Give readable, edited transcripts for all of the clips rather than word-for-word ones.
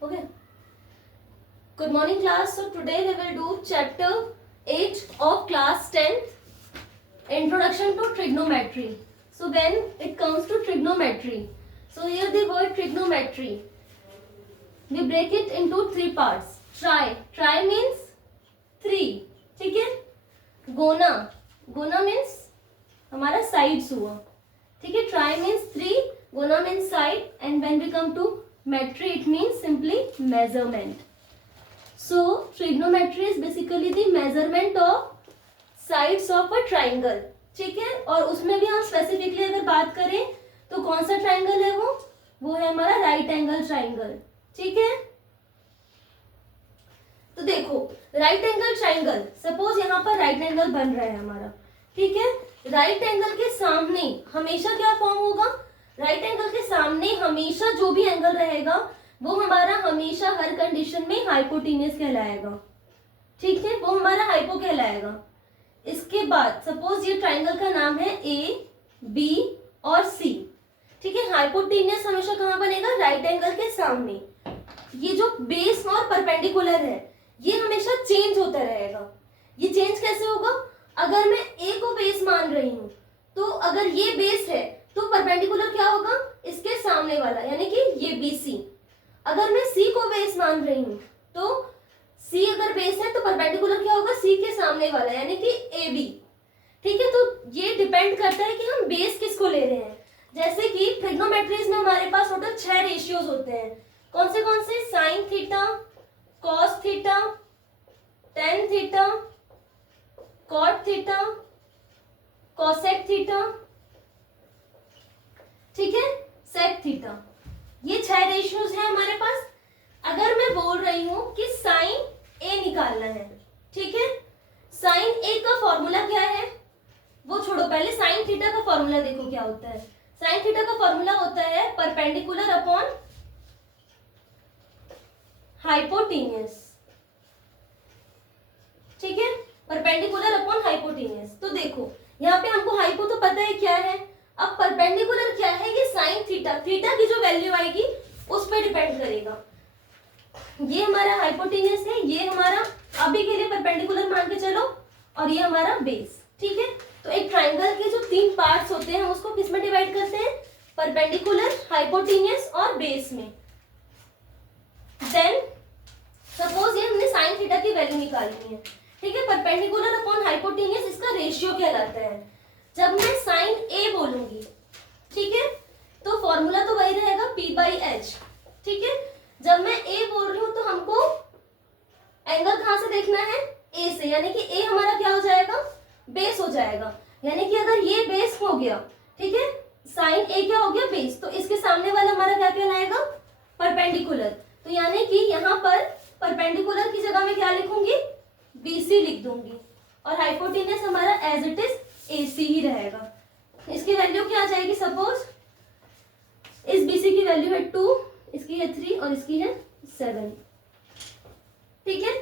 Okay. Good morning class. So today we will do chapter 8 of class 10th, introduction to trigonometry. So when it comes to trigonometry, so here the word trigonometry, we break it into three parts. Tri means three, ठीक है. Gonna means हमारा sides हुआ, ठीक है. Tri means three, gonna means side, and when we come to metry it means simply measurement. So trigonometry is basically the measurement of sides of a triangle, ठीक है. और उसमें भी हम स्पेसिफिकली अगर बात करें तो कौन सा ट्राइंगल है वो है हमारा राइट एंगल ट्राइंगल, ठीक है. तो देखो राइट एंगल ट्राइंगल, सपोज यहाँ पर राइट एंगल बन रहा है हमारा, ठीक है. राइट एंगल के सामने हमेशा क्या फॉर्म होगा, राइट एंगल के सामने हमेशा जो भी एंगल रहेगा वो हमारा हमेशा हर कंडीशन में हाइपोटेन्यूस कहलाएगा, ठीक है. वो हमारा हाइपो कहलाएगा. इसके बाद सपोज ये ट्राइंगल का नाम है ए बी और सी, ठीक है. हाइपोटेन्यूस हमेशा कहाँ बनेगा, राइट एंगल के सामने. ये जो बेस और परपेंडिकुलर है ये हमेशा चेंज होता रहेगा. ये चेंज कैसे होगा, अगर मैं ए को बेस मान रही हूं तो अगर ये बेस है तो परपेंडिकुलर क्या होगा, इसके सामने वाला, यानी कि ये बी सी. अगर मैं सी को बेस मान रही हूं तो सी अगर बेस है तो परपेंडिकुलर क्या होगा, सी के सामने वाला, यानी कि ए बी, ठीक है. तो ये डिपेंड करता है कि हम बेस किसको ले रहे हैं. जैसे कि ट्रिग्नोमेट्रीज में हमारे पास टोटल 6 रेशियोज होते हैं. कौन से, sine theta, cos theta, tan theta, cot theta, cosec theta, ठीक है, सेक थीटा. ये 6 रेशियोज है हमारे पास. अगर मैं बोल रही हूं कि साइन ए निकालना है, ठीक है. साइन ए का फॉर्मूला क्या है वो छोड़ो, पहले साइन थीटा का फॉर्मूला देखो क्या होता है. साइन थीटा का फॉर्मूला होता है परपेंडिकुलर अपॉन हाइपोटेन्यूस, ठीक है. Perpendicular upon hypotenuse. तो देखो यहाँ पे हमको हाइपो तो पता है क्या है, अब परपेंडिकुलर क्या है, ये साइन थीटा, थीटा की जो वैल्यू आएगी उस पर डिपेंड करेगा. ये हमारा हाइपोटेन्यूस है, ये हमारा अभी के लिए परपेंडिकुलर मान के चलो, और ये हमारा बेस, ठीक है. तो एक ट्राइंगल के जो 3 पार्ट्स होते हैं उसको किस में डिवाइड करते हैं, परपेंडिकुलर, हाइपोटेन्यूस और बेस में. देन सपोज ये हमने साइन थीटा की वैल्यू निकालनी है, ठीक है. परपेंडिकुलर अपॉन हाइपोटेन्यूस इसका रेशियो कहलाता है. जब मैं साइन ए बोलूंगी, ठीक है, तो फॉर्मूला तो वही रहेगा पी बाई एच, ठीक है. जब मैं ए बोल रही हूं तो हमको एंगल कहां से देखना है, ए से, यानी कि ए हमारा क्या हो जाएगा, बेस हो जाएगा. यानी कि अगर ये बेस हो गया, ठीक है, साइन ए क्या हो गया, बेस, तो इसके सामने वाला हमारा क्या कहलाएगा, परपेंडिकुलर. तो यानी कि यहाँ पर परपेंडिकुलर की जगह में क्या लिखूंगी, बीसी लिख दूंगी, और हाइपोटेन्यूस हमारा एज इट इज एसी ही रहेगा. इसकी वैल्यू क्या आ जाएगी, सपोज इस बीसी की वैल्यू है 2, इसकी है 3 और इसकी है 7, ठीक है.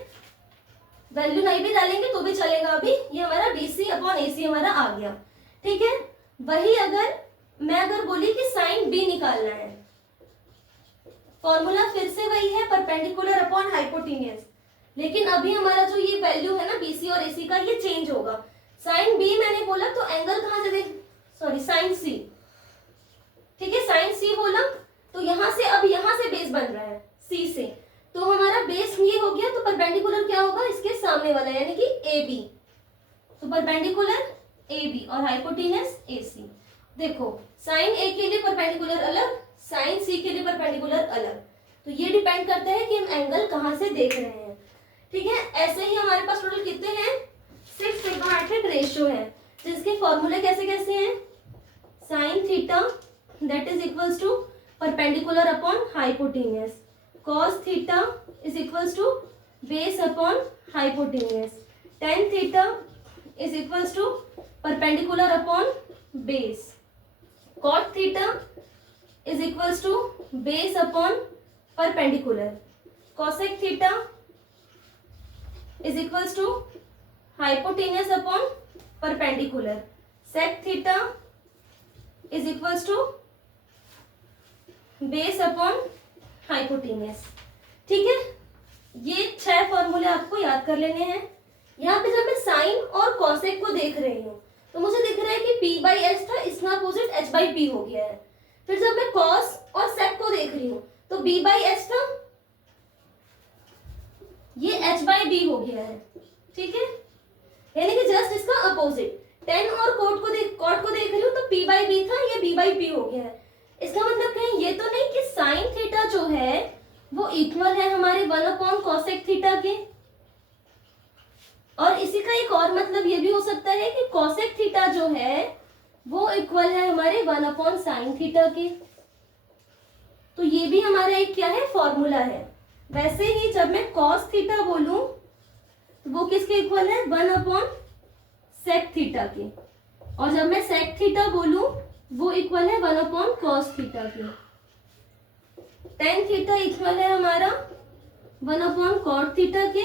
वैल्यू नहीं भी डालेंगे तो भी चलेगा. अभी ये हमारा बीसी अपॉन एसी हमारा आ गया, ठीक है. वही अगर बोली कि साइन बी निकालना है, फॉर्मूला फिर से वही है परपेंडिकुलर अपॉन हाइपोटेन्यूस, लेकिन अभी हमारा जो ये वैल्यू है ना बीसी और एसी का, ये चेंज होगा. साइन बी मैंने बोला तो एंगल कहां से देख, सॉरी साइन सी, ठीक है. साइन सी बोला तो यहां से, अब यहां से बेस बन रहा है सी से, तो हमारा बेस ये हो गया, तो परपेंडिकुलर क्या होगा, इसके सामने वाला, यानी कि ए बी. तो परपेंडिकुलर ए बी और हाइपोटेन्यूस ए सी. देखो साइन ए के लिए परपेंडिकुलर अलग, साइन सी के लिए परपेंडिकुलर अलग. तो ये डिपेंड करता है कि हम एंगल कहां से देख रहे हैं, ठीक है. ऐसे ही हमारे पास टोटल कितने हैं, 6 ट्रिगोनोमेट्रिक रेशियो है, जिसके फॉर्मूले कैसे कैसे हैं, sine theta that is equals to perpendicular upon hypotenuse, cos theta is equals to base upon hypotenuse, tan theta is equals to perpendicular upon base, cot theta is equals to base upon perpendicular, cosec theta is equals to hypotenuse upon perpendicular, sec theta is equals to base upon hypotenuse. ठीक है, ये 6 फॉर्मूले आपको याद कर लेने हैं। यहाँ पे जब मैं साइन और कॉसेक को देख रही हूँ तो मुझे दिख रहा है कि P बाई एच था, इसका अपोजिट H बाई P हो गया है। फिर जब मैं कॉस और सेक को देख रही हूँ तो B बाई एच था, ये H बाई B हो गया है। ठीक है, यानी कि जस्ट इसका अपोजिट। टेन और कॉट को देख रही हूँ तो P बाई B था, ये B बाई P हो गया है। इसका मतलब कहीं ये तो नहीं कि साइन थीटा जो है वो इक्वल है हमारे 1 अपॉन कॉसेक थीटा के। और इसी का एक और मतलब ये भी हो सकता है कि कॉसेक थीटा जो है वो इक्वल है हमारे 1 अपॉन साइन थीटा के। तो ये भी हमारा एक क्या है, फॉर्मूला है। वैसे ही जब मैं कॉस थीटा बोलूं तो वो किसके इक्वल है, 1 अपॉन सेक थीटा के। और जब मैं सेक थीटा बोलूं वो इक्वल है 1 अपॉन कॉस थीटा के। टेन थीटा इक्वल है हमारा 1 अपॉन कॉट थीटा के।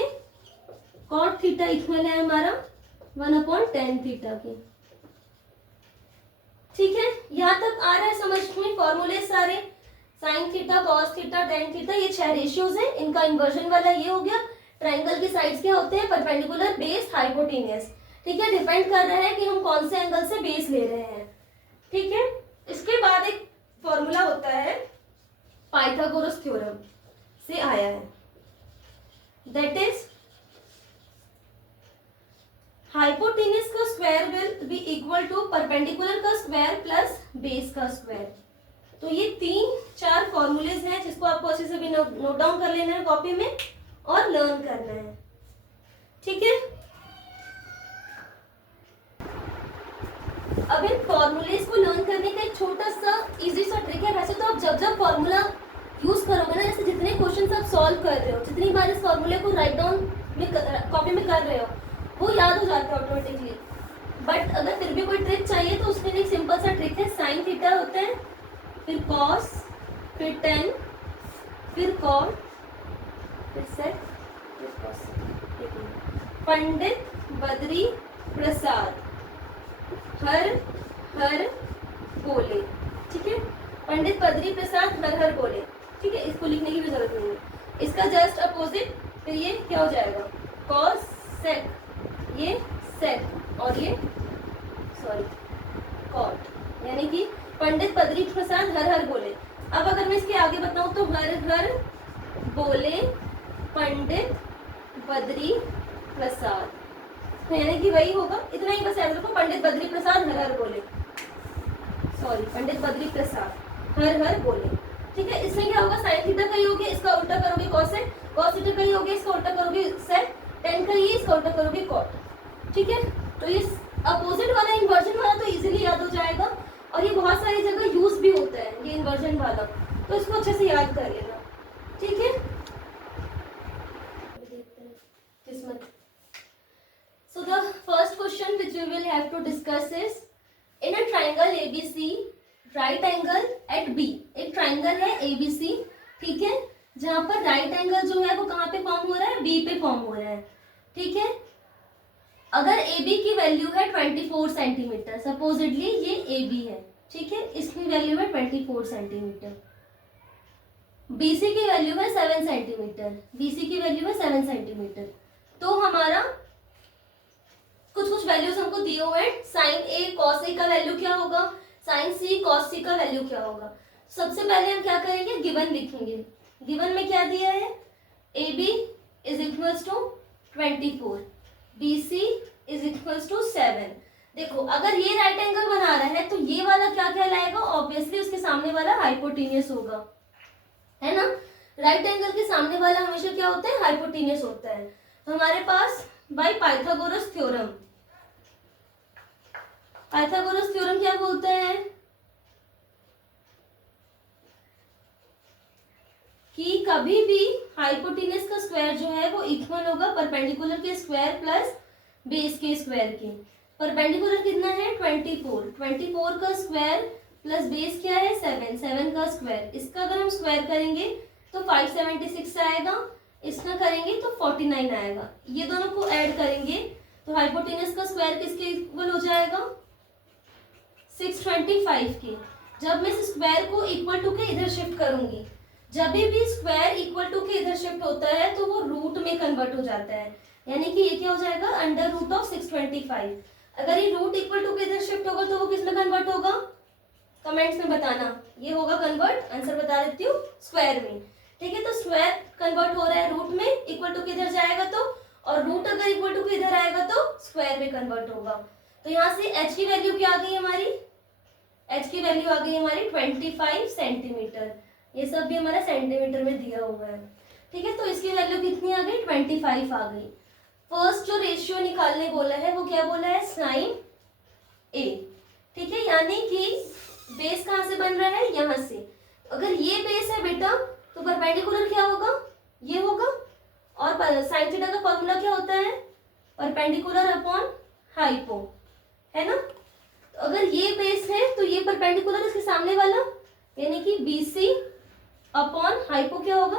कॉट थीटा इक्वल है हमारा 1 अपॉन टेन थीटा के। ठीक है, यहां तक आ रहा है समझ में फॉर्मूले सारे। Sign theta, cos theta, tan theta, ये 6 रेशियोज हैं। इनका इन्वर्जन वाला ये हो गया। ट्राइंगल की साइड्स क्या होते हैं, परपेंडिकुलर, बेस, हाइपोटेनियस। ठीक है, डिपेंड कर रहा है कि हम कौन से एंगल से बेस ले रहे हैं। ठीक है, इसके बाद एक फॉर्मूला होता है पाइथागोरस थ्योरम से आया है, दैट इज हाइपोटेनियस का square will be equal to perpendicular का स्क्वायर प्लस बेस का स्क्वायर। तो ये 3-4 फॉर्मूलेज हैं जिसको आपको अच्छे से भी नोट डाउन कर लेना है कॉपी में और लर्न करना है। ठीक है, अब इन फॉर्मूलेज को लर्न करने का एक छोटा सा इजी सा ट्रिक है। वैसे तो आप जब जब फॉर्मूला यूज करोगे ना, जैसे जितने क्वेश्चन आप सॉल्व कर रहे हो, जितनी बार इस फॉर्मूले को राइट डाउन में कॉपी में कर रहे हो, वो याद हो जाता है ऑटोमेटिकली। बट अगर फिर भी कोई ट्रिक चाहिए तो उसमें एक सिंपल सा ट्रिक है। साइन थीटा होता है, फिर कॉस, फिर टेन, फिर कॉट, फिर सेक, फिर कॉस। पंडित बद्री प्रसाद हर हर बोले। ठीक है, पंडित बद्री प्रसाद हर हर बोले। ठीक है, इसको लिखने की भी जरूरत नहीं है। इसका जस्ट अपोजिट फिर ये क्या हो जाएगा, कॉस सेक, ये सेक और ये सॉरी कॉट, यानी कि पंडित बद्री प्रसाद हर हर बोले। अब अगर मैं इसके आगे बताऊं तो हर हर बोले पंडित बद्री प्रसाद, तो यानी कि वही होगा। इतना ही बस याद रखो, पंडित बद्री प्रसाद हर हर बोले, सॉरी पंडित बद्री प्रसाद हर हर बोले। ठीक है, इसमें क्या होगा, साइन थीटा का ही हो गया, इसका उल्टा करोगे कॉसेक, कॉस थीटा का ही हो गया, इसका उल्टा करोगे सेक, टेन का ही, इसका उल्टा करोगे कॉट। ठीक है, तो ये अपोजिट वाला इन्वर्जन वाला तो इजीली याद हो जाएगा और ये बहुत सारी जगह यूज भी होता है ये इन्वर्जन वाला, तो इसको अच्छे से याद कर लेना। ठीक है, किस्मत। So the first question which we will have to discuss is in a triangle ABC, right angle at B। एक ट्राइंगल है ABC, ठीक है, जहां पर राइट एंगल जो है वो कहाँ पे फॉर्म हो रहा है, B पे फॉर्म हो रहा है। ठीक है, अगर AB की वैल्यू है 24 सेंटीमीटर, सपोजिटली ये AB है, ठीक है, इसकी वैल्यू है 24 सेंटीमीटर। BC की वैल्यू है 7 सेंटीमीटर, BC की वैल्यू है 7 सेंटीमीटर। तो हमारा कुछ वैल्यूज हमको दिए हुए हैं। साइन A cos A का वैल्यू क्या होगा, साइन C cos C का वैल्यू क्या होगा। सबसे पहले हम क्या करेंगे, गिवन लिखेंगे। गिवन में क्या दिया है, AB is equals to 24, BC is equals to 7। देखो अगर ये राइट एंगल बना रहा है तो ये वाला क्या कहलाएगा, ऑब्वियसली उसके सामने वाला हाइपोटेनियस होगा, है ना। राइट एंगल के सामने वाला हमेशा क्या होता है, हाइपोटेनियस होता है। तो हमारे पास by Pythagoras theorem, Pythagoras theorem क्या बोलते हैं कि कभी भी हाइपोटेनस का स्क्वायर जो है वो इक्वल होगा परपेंडिकुलर के स्क्वायर प्लस बेस के स्क्वायर के। परपेंडिकुलर कितना है 24, 24 का स्क्वायर प्लस बेस क्या है 7, 7 का स्क्वायर। इसका अगर हम स्क्वायर करेंगे तो 576 आएगा, इसका करेंगे तो 49 आएगा। ये दोनों को ऐड करेंगे तो हाइपोटेनस का स्क्वायर किसके इक्वल हो जाएगा 625 के। जब मैं इस स्क्वायर को इक्वल टू के इधर शिफ्ट करूंगी, जब भी स्क्वायर इक्वल टू के इधर शिफ्ट शिफ्ट होता है तो वो रूट में कन्वर्ट हो जाता है, यानी कि ये क्या हो जाएगा, अंडर रूट ऑफ 625। अगर ये रूट इक्वल टू किधर शिफ्ट होगा तो वो किस में कन्वर्ट होगा, कमेंट्स में बताना। ये होगा कन्वर्ट, आंसर बता देती हूँ, स्क्वायर में। ठीक है, तो स्क्वायर कन्वर्ट हो रहा है रूट में, इक्वल टू किधर जाएगा तो, और रूट अगर इक्वल टू किधर आएगा तो स्क्वायर में कन्वर्ट होगा। तो यहाँ से h की वैल्यू क्या आ गई हमारी, h की वैल्यू आ गई हमारी 25 सेंटीमीटर। ये सब भी हमारा सेंटीमीटर में दिया हुआ है। ठीक है, तो इसकी वैल्यू कितनी आ गई, 25 आ गई। फर्स्ट जो रेशियो निकालने बोला है वो क्या बोला है, साइन a। ठीक है, यानी कि बेस कहाँ से बन रहा है, यहाँ से। अगर ये बेस है बेटा तो परपेंडिकुलर क्या होगा, ये होगा। और साइन थीटा का फॉर्मूला क्या होता है, परपेंडिकुलर अपॉन हाइपो, है ना। तो अगर ये बेस है तो ये परपेंडिकुलर इसके सामने वाला, यानी कि BC अपॉन हाइपो क्या होगा,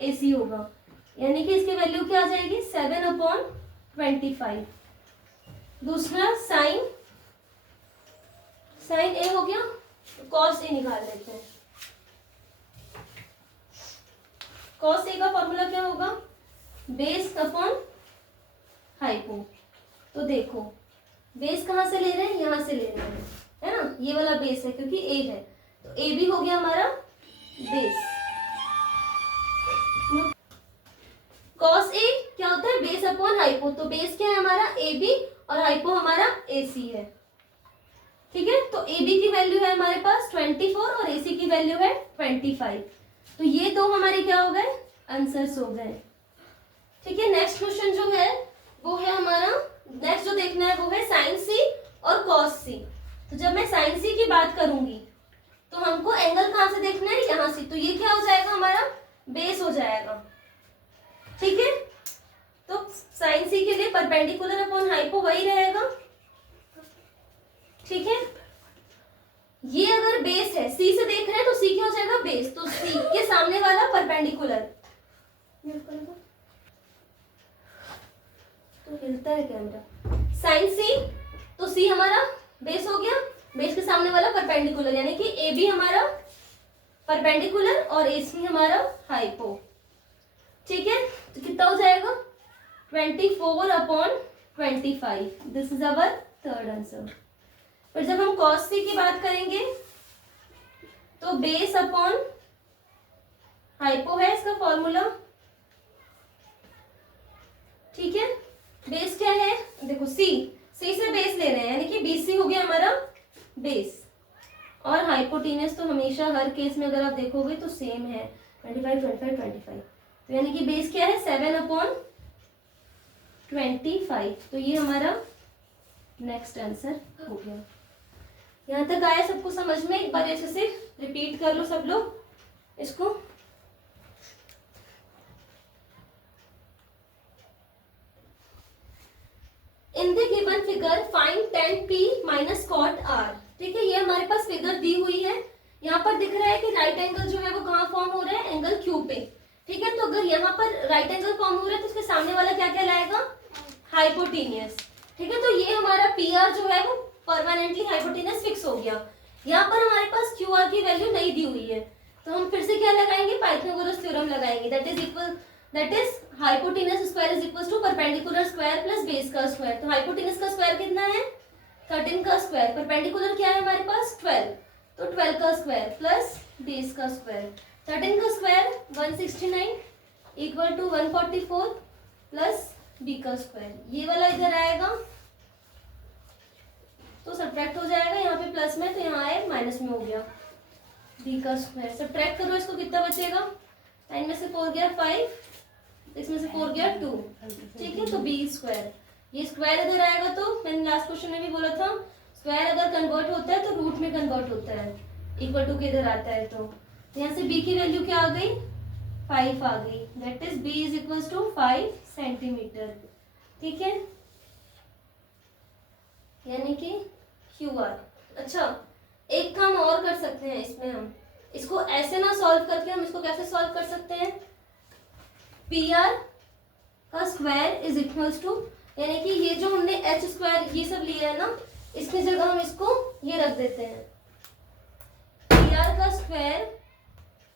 AC होगा। यानी कि इसकी वैल्यू क्या आ जाएगी, 7/25। दूसरा साइन A हो गया, कॉस A निकाल लेते हैं। कॉस A का फॉर्मूला क्या होगा, बेस अपॉन हाइपो। तो देखो बेस कहाँ से ले रहे हैं, यहाँ से ले रहे हैं, है ना। ये वाला बेस है क्योंकि A है, तो A भी हो गया हमारा बेस। कॉस A क्या होता है, बेस अपॉन हाइपो। तो बेस क्या है हमारा AB और हाइपो हमारा AC है। ठीक है, तो AB की वैल्यू है हमारे पास 24 और AC की वैल्यू है 25। तो ये दो हमारे क्या हो गए, आंसर्स हो गए। ठीक है, नेक्स्ट क्वेश्चन जो है वो है हमारा, नेक्स्ट जो देखना है वो है साइन C और कॉस C। तो जब मैं साइन C की बात करूंगी तो हमको एंगल कहाँ से देखना है, यहाँ से। तो ये क्या हो जाएगा हमारा, बेस हो जाएगा। ठीक है, तो साइन C के लिए परपेंडिकुलर अपॉन हाइपो वही रहेगा। ठीक है, ये अगर बेस है, C से देख रहे हैं तो C क्या हो जाएगा, बेस। तो C के सामने वाला परपेंडिकुलर, तो हिलता है कैमरा। साइन C, तो C हमारा बेस हो गया, बेस के सामने वाला परपेंडिकुलर, यानी कि AB हमारा परपेंडिकुलर और AC हमारा हाइपो। ठीक है, तो कितना हो जाएगा, 24/25। This is our third answer. फिर जब हम cos C की बात करेंगे तो बेस अपॉन हाइपो है इसका फॉर्मूला। ठीक है, बेस क्या है, देखो C से बेस ले रहे हैं, यानी कि BC हो गया हमारा बेस। और हाइपोटेनस तो हमेशा हर केस में अगर आप देखोगे तो सेम है, 25 25 25। तो यानी कि बेस क्या है, 7/25। तो ये हमारा नेक्स्ट आंसर हो गया। यहाँ तक आया सबको समझ में, एक बार अच्छे से रिपीट कर लो सब लोग इसको। In the given figure find tan P minus cot R। ठीक है, ये हमारे पास फिगर दी हुई है। यहाँ पर दिख रहा है कि राइट एंगल जो है वो कहाँ फॉर्म हो रहा है, एंगल Q पे। ठीक है, तो अगर यहाँ पर राइट एंगल फॉर्म हो रहा है तो उसके सामने वाला क्या क्या लाएगा, हाइपोटेनियस। ठीक है, तो ये हमारा PR जो है वो परमानेंटली हाइपोटेनस फिक्स हो गया। यहाँ पर हमारे पास QR की वैल्यू नहीं दी हुई है, तो हम फिर से क्या लगाएंगे, पाइथागोरस थ्योरम लगाएंगे। That is hypotenuse square is equal to perpendicular square plus base का स्क्वायर। तो हाइपोटेनस का स्क्वायर कितना है, 13 का स्क्वायर। परपेंडिकुलर क्या है हमारे पास, 12, तो 12 का स्क्वायर प्लस बेस का स्क्वायर। 13 का square 169 equal to 144 plus B का स्क्वायर। ये वाला इधर आएगा तो सब्ट्रैक्ट हो जाएगा, यहाँ पे प्लस में तो यहाँ आए माइनस में हो गया, बी का स्क्वायर। सब्ट्रैक्ट करो इसको, कितना बचेगा, 9 में से 4 गया 5, 6 में से 4 गया 2। ठीक है, तो बी स्क्वायर, ये स्क्वायर इधर आएगा। तो मैंने लास्ट क्वेश्चन में भी बोला था, स्क्वायर अगर कन्वर्ट होता है तो रूट में कन्वर्ट होता है, इक्वल टू के इधर आता है। तो यहाँ से बी की वैल्यू क्या आ गई, 5 आ गई। That is B is equal to 5 centimetre. ठीक है, यानी कि QR। अच्छा, एक काम और कर सकते हैं इसमें, हम इसको ऐसे ना सॉल्व करके हम इसको कैसे सॉल्व कर सकते हैं, PR का स्क्वायर इज इक्वल्स टू, यानी कि ये जो हमने h स्क्वायर ये सब लिया है ना, इसकी जगह हम इसको ये रख देते हैं, PR का square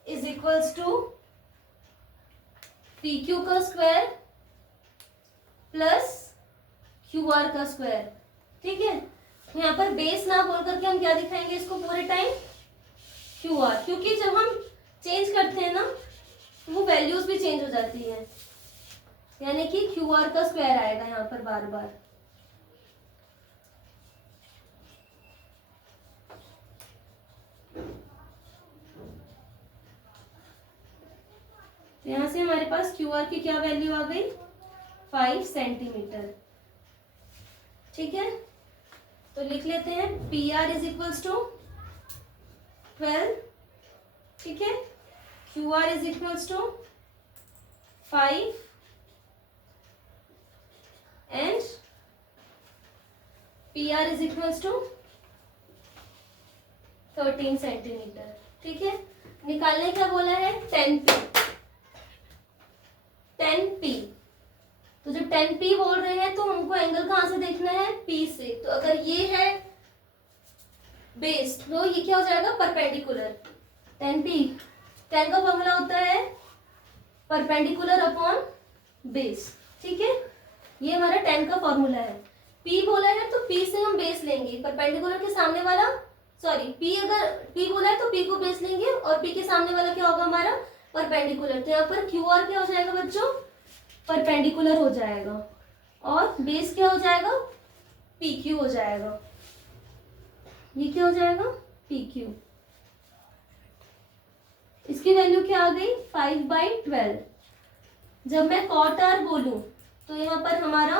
is equals to P Q का स्क्वायर प्लस क्यू आर का स्क्वायर। ठीक है, यहाँ पर बेस ना बोल करके हम क्या दिखाएंगे इसको पूरे टाइम, क्यू आर, क्योंकि जब हम चेंज करते हैं ना तो वो वैल्यूज भी चेंज हो जाती है, यानी कि क्यू आर का स्क्वायर आएगा यहाँ पर बार बार। तो यहाँ से हमारे पास क्यू आर की क्या वैल्यू आ गई, 5 सेंटीमीटर। ठीक है, तो लिख लेते हैं P R is equals to 12। ठीक है, Q R is equals to 5 and P R is equals to 13 centimetre. ठीक है, निकालने क्या बोला है, 10p। 10p, तो जब 10p बोल रहे हैं तो हमको एंगल कहां से देखना है, p से। तो अगर ये है बेस तो ये क्या हो जाएगा, परपेंडिकुलर। 10p, 10 का फॉर्मूला होता है परपेंडिकुलर अपॉन बेस। ठीक है, ये हमारा 10 का फॉर्मूला है। p बोला है तो p से हम बेस लेंगे, परपेंडिकुलर के सामने वाला, सॉरी p, अगर p बोला है तो p को बेस लेंगे और p के सामने वाला क्या होगा हमारा, परपेंडिकुलर। तो यहाँ पर क्यू आर क्या हो जाएगा बच्चों, परपेंडिकुलर हो जाएगा, और बेस क्या हो जाएगा, पी क्यू हो जाएगा। ये क्या हो जाएगा, पी क्यू। इसकी वैल्यू क्या आ गई, 5/12। जब मैं कॉट आर बोलूं तो यहाँ पर हमारा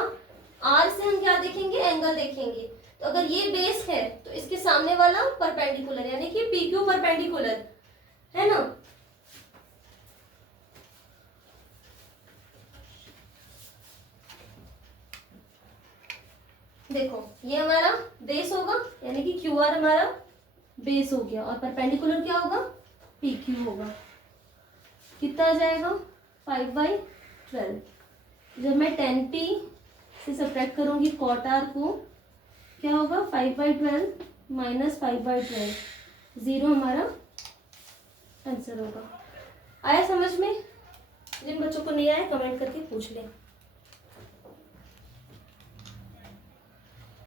आर से हम क्या देखेंगे, एंगल देखेंगे। तो अगर ये बेस है तो इसके सामने वाला परपेंडिकुलर, यानी कि पी क्यू परपेंडिकुलर है ना। देखो ये हमारा बेस होगा, यानी कि क्यू आर हमारा बेस हो गया, और परपेंडिकुलर क्या होगा, पी क्यू होगा। कितना आ जाएगा, 5/12। जब मैं 10p से सब्ट्रैक्ट करूंगी कॉट आर को, क्या होगा, 5/12 माइनस 5/12, 0 हमारा आंसर होगा। आया समझ में? जिन बच्चों को नहीं आया कमेंट करके पूछ लें।